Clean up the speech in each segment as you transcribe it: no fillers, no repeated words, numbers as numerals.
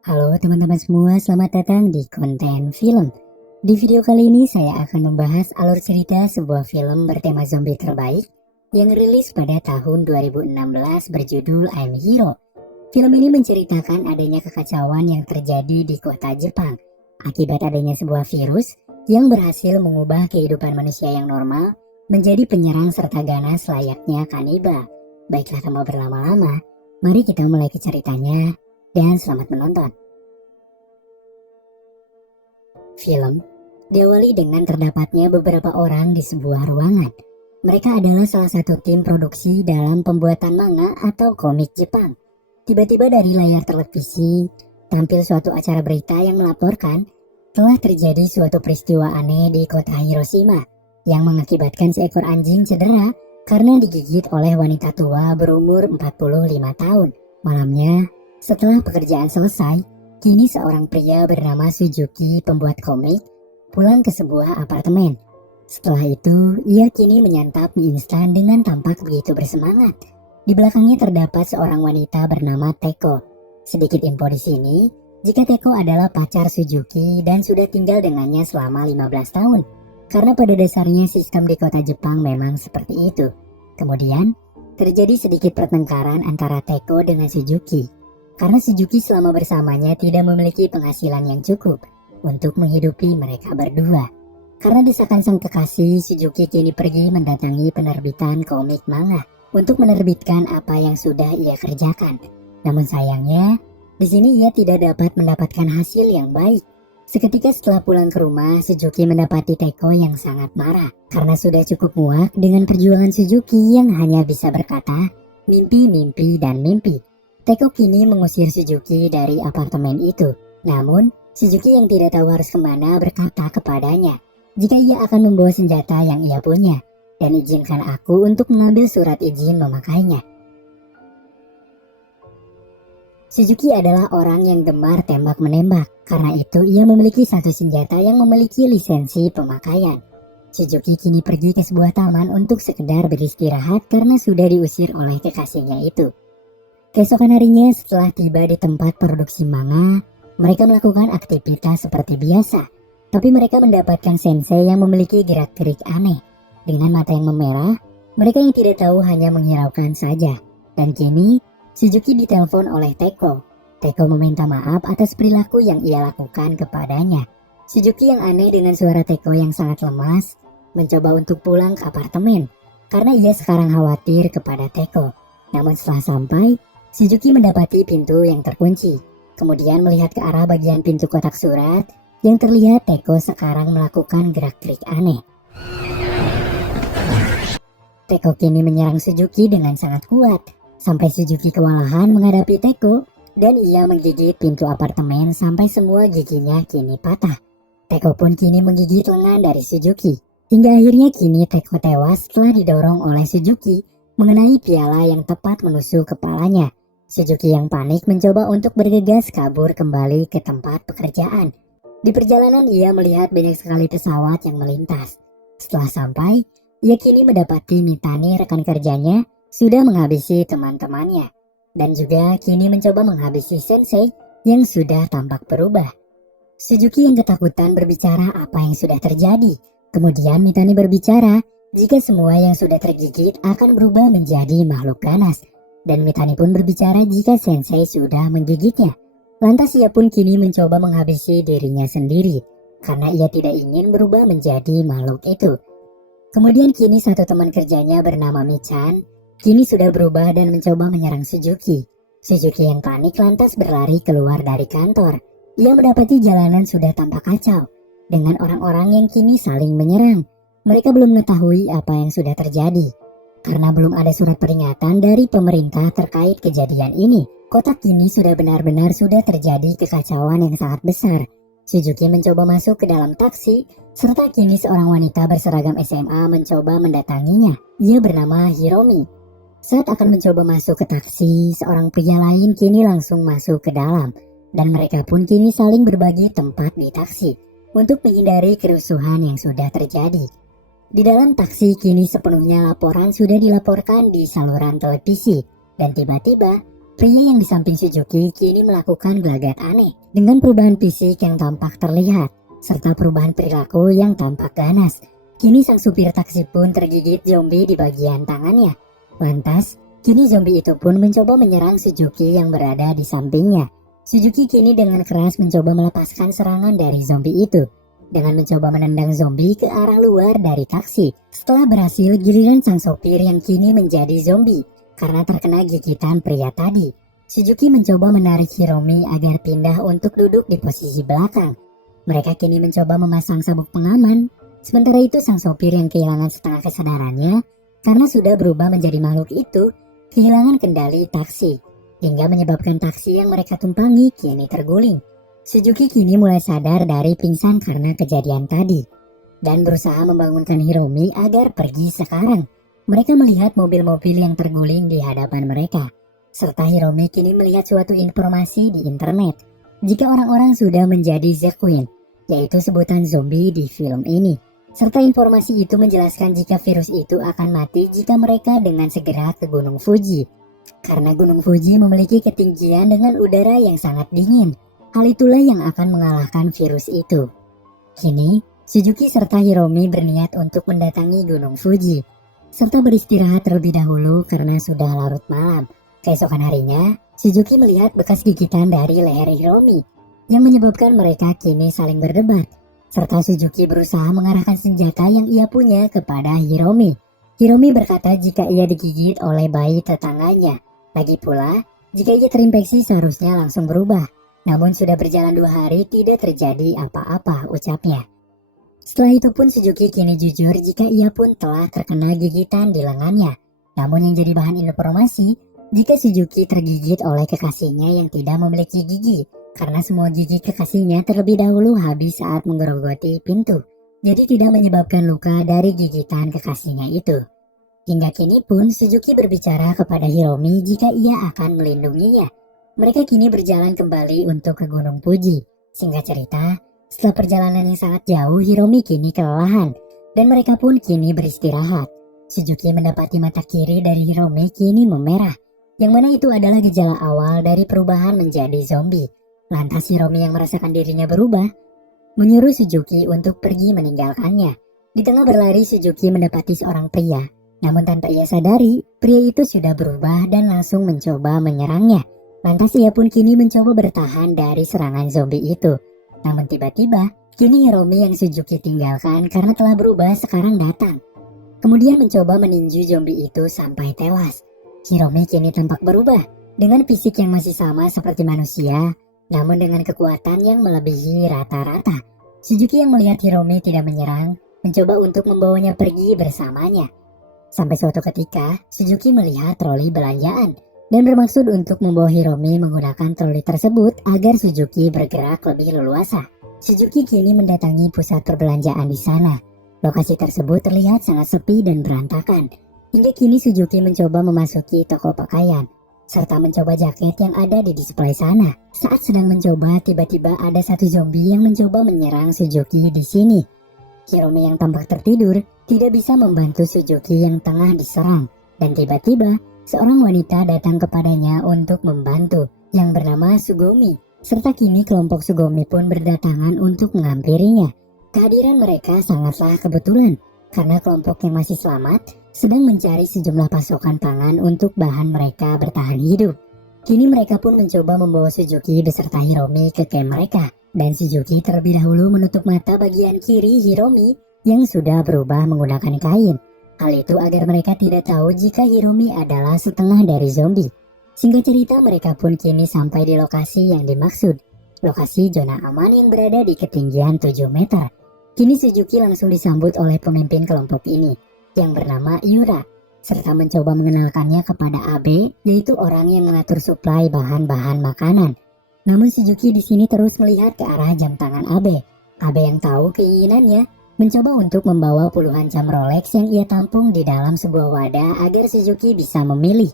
Halo teman-teman semua, selamat datang di konten film. Di video kali ini saya akan membahas alur cerita sebuah film bertema zombie terbaik yang rilis pada tahun 2016 berjudul I'm Hero. Film ini menceritakan adanya kekacauan yang terjadi di kota Jepang akibat adanya sebuah virus yang berhasil mengubah kehidupan manusia yang normal menjadi penyerang serta ganas layaknya kanibal. Baiklah tanpa berlama-lama, mari kita mulai ke ceritanya dan selamat menonton. Film diawali dengan terdapatnya beberapa orang di sebuah ruangan. Mereka adalah salah satu tim produksi dalam pembuatan manga atau komik Jepang. Tiba-tiba dari layar televisi tampil suatu acara berita yang melaporkan telah terjadi suatu peristiwa aneh di kota Hiroshima yang mengakibatkan seekor anjing cedera karena digigit oleh wanita tua berumur 45 tahun. Malamnya, setelah pekerjaan selesai, kini seorang pria bernama Suzuki, pembuat komik, pulang ke sebuah apartemen. Setelah itu, ia kini menyantap mie instan dengan tampak begitu bersemangat. Di belakangnya terdapat seorang wanita bernama Teko. Sedikit info di sini, jika Teko adalah pacar Suzuki dan sudah tinggal dengannya selama 15 tahun. Karena pada dasarnya sistem di kota Jepang memang seperti itu. Kemudian, terjadi sedikit pertengkaran antara Teko dengan Suzuki. Karena Suzuki selama bersamanya tidak memiliki penghasilan yang cukup untuk menghidupi mereka berdua. Karena desakan sang kekasih, Suzuki kini pergi mendatangi penerbitan komik manga untuk menerbitkan apa yang sudah ia kerjakan. Namun sayangnya, di sini ia tidak dapat mendapatkan hasil yang baik. Seketika setelah pulang ke rumah, Suzuki mendapati Teko yang sangat marah karena sudah cukup muak dengan perjuangan Suzuki yang hanya bisa berkata, mimpi, mimpi, dan mimpi. Teko kini mengusir Suzuki dari apartemen itu. Namun, Suzuki yang tidak tahu harus kemana berkata kepadanya, jika ia akan membawa senjata yang ia punya, dan izinkan aku untuk mengambil surat izin memakainya. Suzuki adalah orang yang gemar tembak-menembak, karena itu ia memiliki satu senjata yang memiliki lisensi pemakaian. Suzuki kini pergi ke sebuah taman untuk sekedar beristirahat karena sudah diusir oleh kekasihnya itu. Keesokan harinya setelah tiba di tempat produksi manga, mereka melakukan aktivitas seperti biasa. Tapi mereka mendapatkan sensei yang memiliki gerak-gerik aneh. Dengan mata yang memerah, mereka yang tidak tahu hanya menghiraukan saja. Dan kini, Suzuki ditelepon oleh Teko. Teko meminta maaf atas perilaku yang ia lakukan kepadanya. Suzuki yang aneh dengan suara Teko yang sangat lemas, mencoba untuk pulang ke apartemen. Karena ia sekarang khawatir kepada Teko. Namun setelah sampai, Suzuki mendapati pintu yang terkunci. Kemudian melihat ke arah bagian pintu kotak surat yang terlihat Teko sekarang melakukan gerak-gerik aneh. Teko kini menyerang Suzuki dengan sangat kuat. Sampai Suzuki kewalahan menghadapi Teko dan ia menggigit pintu apartemen sampai semua giginya kini patah. Teko pun kini menggigit lengan dari Suzuki. Hingga akhirnya kini Teko tewas setelah didorong oleh Suzuki mengenai piala yang tepat menusuk kepalanya. Suzuki yang panik mencoba untuk bergegas kabur kembali ke tempat pekerjaan. Di perjalanan ia melihat banyak sekali pesawat yang melintas. Setelah sampai, ia kini mendapati Mitani rekan kerjanya sudah menghabisi teman-temannya. Dan juga kini mencoba menghabisi Sensei yang sudah tampak berubah. Suzuki yang ketakutan berbicara apa yang sudah terjadi. Kemudian Mitani berbicara jika semua yang sudah tergigit akan berubah menjadi makhluk ganas. Dan Mitani pun berbicara jika Sensei sudah menggigitnya. Lantas ia pun kini mencoba menghabisi dirinya sendiri, karena ia tidak ingin berubah menjadi makhluk itu. Kemudian kini satu teman kerjanya bernama Michan, kini sudah berubah dan mencoba menyerang Suzuki. Suzuki yang panik lantas berlari keluar dari kantor. Ia mendapati jalanan sudah tampak kacau, dengan orang-orang yang kini saling menyerang. Mereka belum mengetahui apa yang sudah terjadi. Karena belum ada surat peringatan dari pemerintah terkait kejadian ini, kota kini sudah benar-benar sudah terjadi kekacauan yang sangat besar. Suzuki mencoba masuk ke dalam taksi, serta kini seorang wanita berseragam SMA mencoba mendatanginya. Ia bernama Hiromi. Saat akan mencoba masuk ke taksi, seorang pria lain kini langsung masuk ke dalam. Dan mereka pun kini saling berbagi tempat di taksi, untuk menghindari kerusuhan yang sudah terjadi. Di dalam taksi kini sepenuhnya laporan sudah dilaporkan di saluran televisi. Dan tiba-tiba Pria yang di samping Suzuki kini melakukan gelagat aneh dengan perubahan fisik yang tampak terlihat, serta perubahan perilaku yang tampak ganas. Kini sang supir taksi pun tergigit zombie di bagian tangannya. Lantas, kini zombie itu pun mencoba menyerang Suzuki yang berada di sampingnya. Suzuki kini dengan keras mencoba melepaskan serangan dari zombie itu, dengan mencoba menendang zombie ke arah luar dari taksi. Setelah berhasil, giliran sang sopir yang kini menjadi zombie karena terkena gigitan pria tadi. Suzuki mencoba menarik Hiromi agar pindah untuk duduk di posisi belakang. Mereka kini mencoba memasang sabuk pengaman. Sementara itu sang sopir yang kehilangan setengah kesadarannya karena sudah berubah menjadi makhluk itu, kehilangan kendali taksi, hingga menyebabkan taksi yang mereka tumpangi kini terguling. Suzuki kini mulai sadar dari pingsan karena kejadian tadi, dan berusaha membangunkan Hiromi agar pergi sekarang. Mereka melihat mobil-mobil yang terguling di hadapan mereka, serta Hiromi kini melihat suatu informasi di internet, jika orang-orang sudah menjadi The Queen, yaitu sebutan zombie di film ini. Serta informasi itu menjelaskan jika virus itu akan mati jika mereka dengan segera ke Gunung Fuji, karena Gunung Fuji memiliki ketinggian dengan udara yang sangat dingin. Hal itulah yang akan mengalahkan virus itu. Kini, Suzuki serta Hiromi berniat untuk mendatangi Gunung Fuji, serta beristirahat terlebih dahulu karena sudah larut malam. Keesokan harinya, Suzuki melihat bekas gigitan dari leher Hiromi, yang menyebabkan mereka kini saling berdebat, serta Suzuki berusaha mengarahkan senjata yang ia punya kepada Hiromi. Hiromi berkata jika ia digigit oleh bayi tetangganya. Lagi pula, jika ia terinfeksi seharusnya langsung berubah. Namun sudah berjalan 2 hari tidak terjadi apa-apa, ucapnya. Setelah itu pun Suzuki kini jujur jika ia pun telah terkena gigitan di lengannya. Namun yang jadi bahan informasi, jika Suzuki tergigit oleh kekasihnya yang tidak memiliki gigi, karena semua gigi kekasihnya terlebih dahulu habis saat menggerogoti pintu. Jadi tidak menyebabkan luka dari gigitan kekasihnya itu. Hingga kini pun Suzuki berbicara kepada Hiromi jika ia akan melindunginya. Mereka kini berjalan kembali untuk ke Gunung Fuji. Singkat cerita, setelah perjalanan yang sangat jauh, Hiromi kini kelelahan, dan mereka pun kini beristirahat. Suzuki mendapati mata kiri dari Hiromi kini memerah, yang mana itu adalah gejala awal dari perubahan menjadi zombie. Lantas Hiromi yang merasakan dirinya berubah, menyuruh Suzuki untuk pergi meninggalkannya. Di tengah berlari, Suzuki mendapati seorang pria. Namun tanpa ia sadari, pria itu sudah berubah dan langsung mencoba menyerangnya. Lantas ia pun kini mencoba bertahan dari serangan zombie itu. Namun tiba-tiba, kini Hiromi yang Suzuki tinggalkan karena telah berubah sekarang datang. Kemudian mencoba meninju zombie itu sampai tewas. Hiromi kini tampak berubah, dengan fisik yang masih sama seperti manusia, namun dengan kekuatan yang melebihi rata-rata. Suzuki yang melihat Hiromi tidak menyerang, mencoba untuk membawanya pergi bersamanya. Sampai suatu ketika, Suzuki melihat troli belanjaan, dan bermaksud untuk membawa Hiromi menggunakan troli tersebut agar Suzuki bergerak lebih leluasa. Suzuki kini mendatangi pusat perbelanjaan di sana. Lokasi tersebut terlihat sangat sepi dan berantakan. Hingga kini Suzuki mencoba memasuki toko pakaian, serta mencoba jaket yang ada di display sana. Saat sedang mencoba, tiba-tiba ada satu zombie yang mencoba menyerang Suzuki di sini. Hiromi yang tampak tertidur tidak bisa membantu Suzuki yang tengah diserang, dan tiba-tiba seorang wanita datang kepadanya untuk membantu, yang bernama Sugomi. Serta kini kelompok Sugomi pun berdatangan untuk menghampirinya. Kehadiran mereka sangatlah kebetulan, karena kelompok yang masih selamat sedang mencari sejumlah pasokan pangan untuk bahan mereka bertahan hidup. Kini mereka pun mencoba membawa Suzuki beserta Hiromi ke camp mereka, dan Suzuki terlebih dahulu menutup mata bagian kiri Hiromi yang sudah berubah menggunakan kain. Hal itu agar mereka tidak tahu jika Hiromi adalah setengah dari zombie. Singkat cerita, mereka pun kini sampai di lokasi yang dimaksud, lokasi zona aman yang berada di ketinggian 7 meter. Kini Suzuki langsung disambut oleh pemimpin kelompok ini, yang bernama Yura, serta mencoba mengenalkannya kepada Abe, yaitu orang yang mengatur suplai bahan-bahan makanan. Namun Suzuki di sini terus melihat ke arah jam tangan Abe. Abe yang tahu keinginannya, mencoba untuk membawa puluhan jam Rolex yang ia tampung di dalam sebuah wadah agar Suzuki bisa memilih.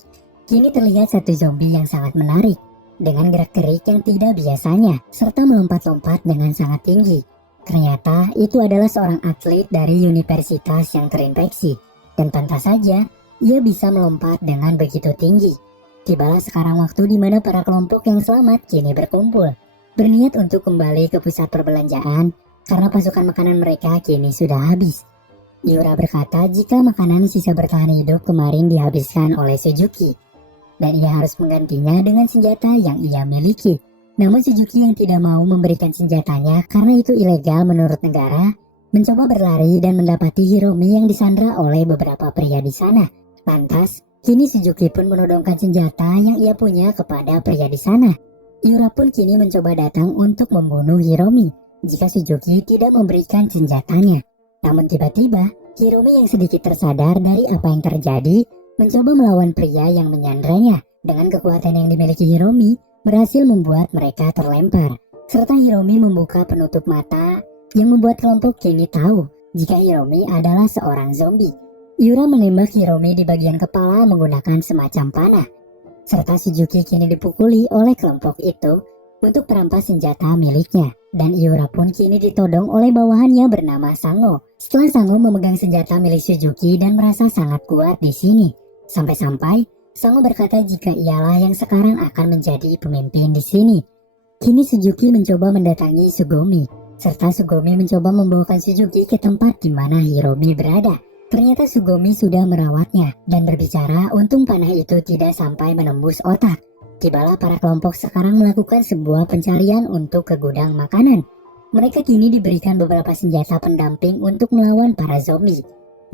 Kini terlihat satu zombie yang sangat menarik, dengan gerak-gerik yang tidak biasanya, serta melompat-lompat dengan sangat tinggi. Ternyata itu adalah seorang atlet dari universitas yang terinfeksi, dan pantas saja ia bisa melompat dengan begitu tinggi. Tibalah sekarang waktu di mana para kelompok yang selamat kini berkumpul, berniat untuk kembali ke pusat perbelanjaan karena pasukan makanan mereka kini sudah habis. Yura berkata jika makanan sisa bertahan hidup kemarin dihabiskan oleh Suzuki, dan ia harus menggantinya dengan senjata yang ia miliki. Namun Suzuki yang tidak mau memberikan senjatanya karena itu ilegal menurut negara, mencoba berlari dan mendapati Hiromi yang disandra oleh beberapa pria di sana. Lantas, kini Suzuki pun menodongkan senjata yang ia punya kepada pria di sana. Yura pun kini mencoba datang untuk membunuh Hiromi jika Suzuki tidak memberikan senjatanya. Namun tiba-tiba, Hiromi yang sedikit tersadar dari apa yang terjadi, mencoba melawan pria yang menyandranya. Dengan kekuatan yang dimiliki Hiromi, berhasil membuat mereka terlempar. Serta Hiromi membuka penutup mata, yang membuat kelompok kini tahu jika Hiromi adalah seorang zombie. Yura menembak Hiromi di bagian kepala menggunakan semacam panah. Serta Suzuki kini dipukuli oleh kelompok itu untuk merampas senjata miliknya. Dan Yura pun kini ditodong oleh bawahannya bernama Sango. Setelah Sango memegang senjata milik Suzuki dan merasa sangat kuat di sini. Sampai-sampai Sango berkata jika ialah yang sekarang akan menjadi pemimpin di sini. Kini Suzuki mencoba mendatangi Sugumi. Serta Sugumi mencoba membawakan Suzuki ke tempat di mana Hiromi berada. Ternyata Sugumi sudah merawatnya dan berbicara untung panah itu tidak sampai menembus otak. Tibalah para kelompok sekarang melakukan sebuah pencarian untuk ke gudang makanan. Mereka kini diberikan beberapa senjata pendamping untuk melawan para zombie.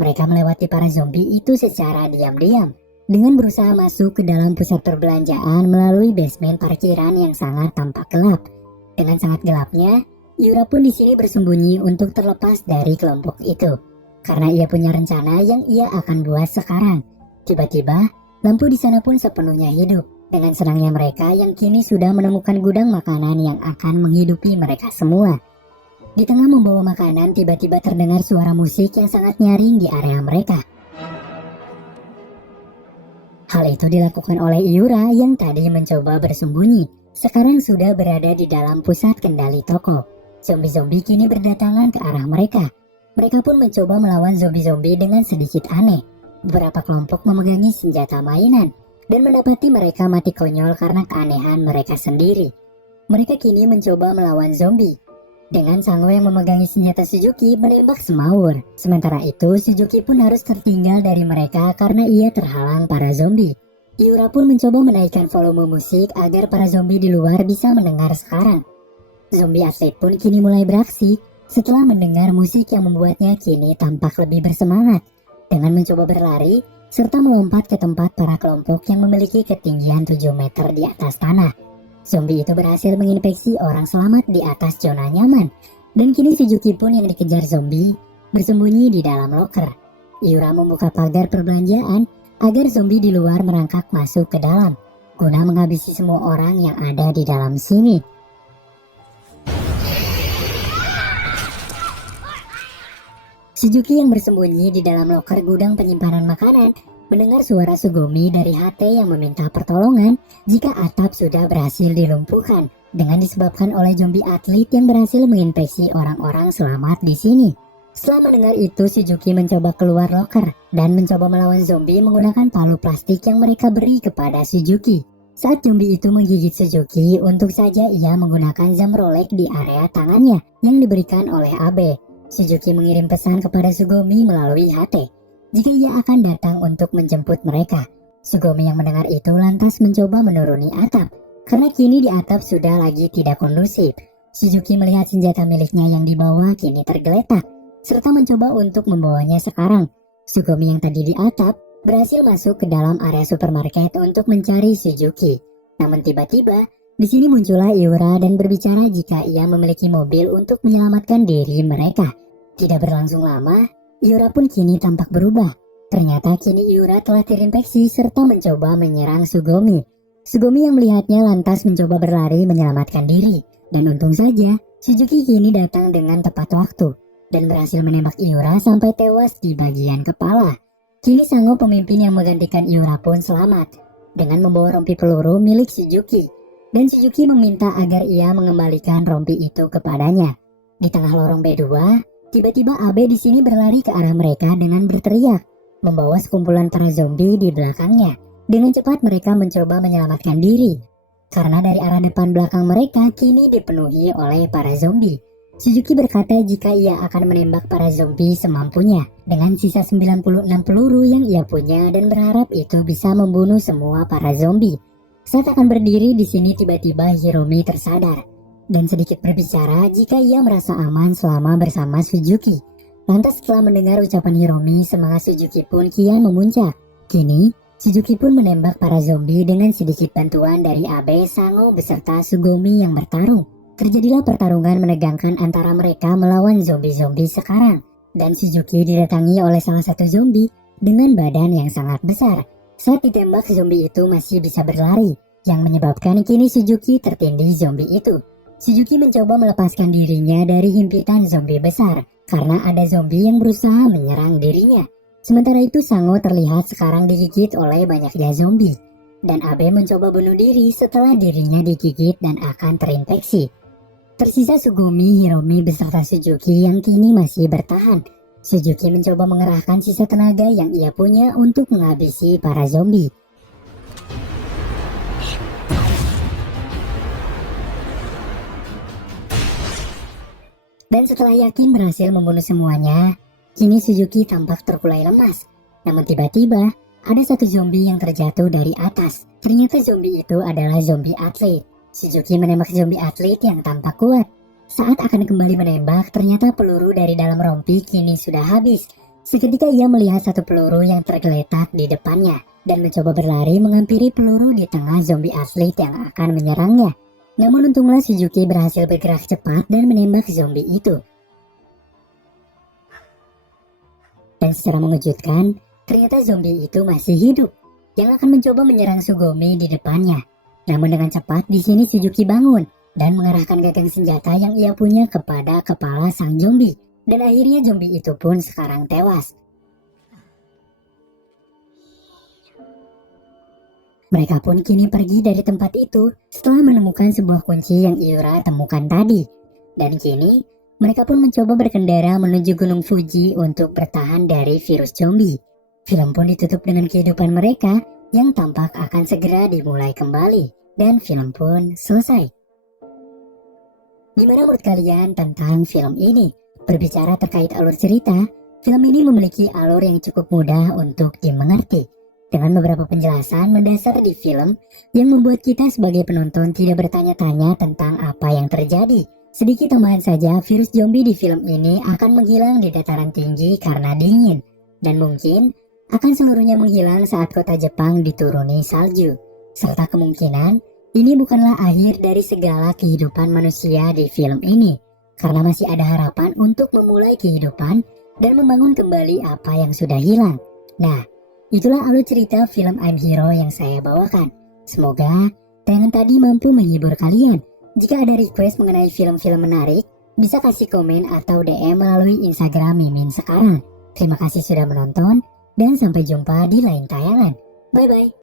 Mereka melewati para zombie itu secara diam-diam dengan berusaha masuk ke dalam pusat perbelanjaan melalui basement parkiran yang sangat tampak gelap. Dengan sangat gelapnya, Yura pun di sini bersembunyi untuk terlepas dari kelompok itu karena ia punya rencana yang ia akan buat sekarang. Tiba-tiba, lampu di sana pun sepenuhnya hidup. Dengan senangnya mereka yang kini sudah menemukan gudang makanan yang akan menghidupi mereka semua. Di tengah membawa makanan, tiba-tiba terdengar suara musik yang sangat nyaring di area mereka. Hal itu dilakukan oleh Yura yang tadi mencoba bersembunyi. Sekarang sudah berada di dalam pusat kendali toko. Zombie-zombie kini berdatangan ke arah mereka. Mereka pun mencoba melawan zombie-zombie dengan sedikit aneh. Beberapa kelompok memegangi senjata mainan dan mendapati mereka mati konyol karena keanehan mereka sendiri. Mereka kini mencoba melawan zombie dengan Sango yang memegangi senjata Suzuki menembak semawur. Sementara itu Suzuki pun harus tertinggal dari mereka karena ia terhalang para zombie. Yura pun mencoba menaikkan volume musik agar para zombie di luar bisa mendengar sekarang. Zombie atlet pun kini mulai beraksi setelah mendengar musik yang membuatnya kini tampak lebih bersemangat dengan mencoba berlari serta melompat ke tempat para kelompok yang memiliki ketinggian 7 meter di atas tanah. Zombie itu berhasil menginfeksi orang selamat di atas zona nyaman, dan kini Suzuki pun yang dikejar zombie bersembunyi di dalam loker. Yura membuka pagar perbelanjaan agar zombie di luar merangkak masuk ke dalam, guna menghabisi semua orang yang ada di dalam sini. Suzuki yang bersembunyi di dalam loker gudang penyimpanan makanan mendengar suara Sugumi dari HT yang meminta pertolongan jika atap sudah berhasil dilumpuhkan dengan disebabkan oleh zombie atlet yang berhasil menginfeksi orang-orang selamat di sini. Setelah mendengar itu, Suzuki mencoba keluar loker dan mencoba melawan zombie menggunakan palu plastik yang mereka beri kepada Suzuki. Saat zombie itu menggigit Suzuki, untuk saja ia menggunakan jam Rolex di area tangannya yang diberikan oleh Abe. Suzuki mengirim pesan kepada Sugumi melalui HT jika ia akan datang untuk menjemput mereka. Sugumi yang mendengar itu lantas mencoba menuruni atap karena kini di atap sudah lagi tidak kondusif. Suzuki melihat senjata miliknya yang dibawa kini tergeletak serta mencoba untuk membawanya sekarang. Sugumi yang tadi di atap berhasil masuk ke dalam area supermarket untuk mencari Suzuki. Namun tiba-tiba di sini muncullah Yura dan berbicara jika ia memiliki mobil untuk menyelamatkan diri mereka. Tidak berlangsung lama, Yura pun kini tampak berubah. Ternyata kini Yura telah terinfeksi serta mencoba menyerang Sugumi. Sugumi yang melihatnya lantas mencoba berlari menyelamatkan diri. Dan untung saja, Suzuki kini datang dengan tepat waktu dan berhasil menembak Yura sampai tewas di bagian kepala. Kini Sango pemimpin yang menggantikan Yura pun selamat dengan membawa rompi peluru milik Suzuki. Dan Suzuki meminta agar ia mengembalikan rompi itu kepadanya. Di tengah lorong B2, tiba-tiba Abe di sini berlari ke arah mereka dengan berteriak, membawa sekumpulan para zombie di belakangnya. Dengan cepat mereka mencoba menyelamatkan diri, karena dari arah depan belakang mereka kini dipenuhi oleh para zombie. Suzuki berkata jika ia akan menembak para zombie semampunya dengan sisa 96 peluru yang ia punya dan berharap itu bisa membunuh semua para zombie. Saat akan berdiri di sini tiba-tiba Hiromi tersadar dan sedikit berbicara jika ia merasa aman selama bersama Suzuki. Lantas setelah mendengar ucapan Hiromi, semangat Suzuki pun kian memuncak. Kini Suzuki pun menembak para zombie dengan sedikit bantuan dari Abe, Sango beserta Sugomi yang bertarung. Terjadilah pertarungan menegangkan antara mereka melawan zombie-zombie sekarang. Dan Suzuki didatangi oleh salah satu zombie dengan badan yang sangat besar. Saat ditembak, zombie itu masih bisa berlari, yang menyebabkan kini Suzuki tertindih zombie itu. Suzuki mencoba melepaskan dirinya dari himpitan zombie besar, karena ada zombie yang berusaha menyerang dirinya. Sementara itu Sango terlihat sekarang digigit oleh banyaknya zombie. Dan Abe mencoba bunuh diri setelah dirinya digigit dan akan terinfeksi. Tersisa Sugumi, Hiromi beserta Suzuki yang kini masih bertahan. Suzuki mencoba mengerahkan sisa tenaga yang ia punya untuk menghabisi para zombie. Dan setelah yakin berhasil membunuh semuanya, kini Suzuki tampak terkulai lemas. Namun tiba-tiba, ada satu zombie yang terjatuh dari atas. Ternyata zombie itu adalah zombie atlet. Suzuki menembak zombie atlet yang tampak kuat. Saat akan kembali menembak, ternyata peluru dari dalam rompi kini sudah habis. Seketika ia melihat satu peluru yang tergeletak di depannya dan mencoba berlari menghampiri peluru di tengah zombie atlet yang akan menyerangnya. Namun untunglah Suzuki berhasil bergerak cepat dan menembak zombie itu. Dan secara mengejutkan, ternyata zombie itu masih hidup, yang akan mencoba menyerang Sugomi di depannya. Namun dengan cepat di sini Suzuki bangun dan mengarahkan gagang senjata yang ia punya kepada kepala sang zombie. Dan akhirnya zombie itu pun sekarang tewas. Mereka pun kini pergi dari tempat itu setelah menemukan sebuah kunci yang Iura temukan tadi. Dan kini mereka pun mencoba berkendara menuju Gunung Fuji untuk bertahan dari virus zombie. Film pun ditutup dengan kehidupan mereka yang tampak akan segera dimulai kembali, dan film pun selesai. Gimana menurut kalian tentang film ini? Berbicara terkait alur cerita, film ini memiliki alur yang cukup mudah untuk dimengerti, dengan beberapa penjelasan mendasar di film yang membuat kita sebagai penonton tidak bertanya-tanya tentang apa yang terjadi. Sedikit tambahan saja, virus zombie di film ini akan menghilang di dataran tinggi karena dingin, dan mungkin akan seluruhnya menghilang saat kota Jepang dituruni salju. Serta kemungkinan ini bukanlah akhir dari segala kehidupan manusia di film ini, karena masih ada harapan untuk memulai kehidupan dan membangun kembali apa yang sudah hilang. Nah, itulah alur cerita film I'm Hero yang saya bawakan. Semoga tayangan tadi mampu menghibur kalian. Jika ada request mengenai film-film menarik, bisa kasih komen atau DM melalui Instagram Mimin sekarang. Terima kasih sudah menonton, dan sampai jumpa di lain tayangan. Bye-bye.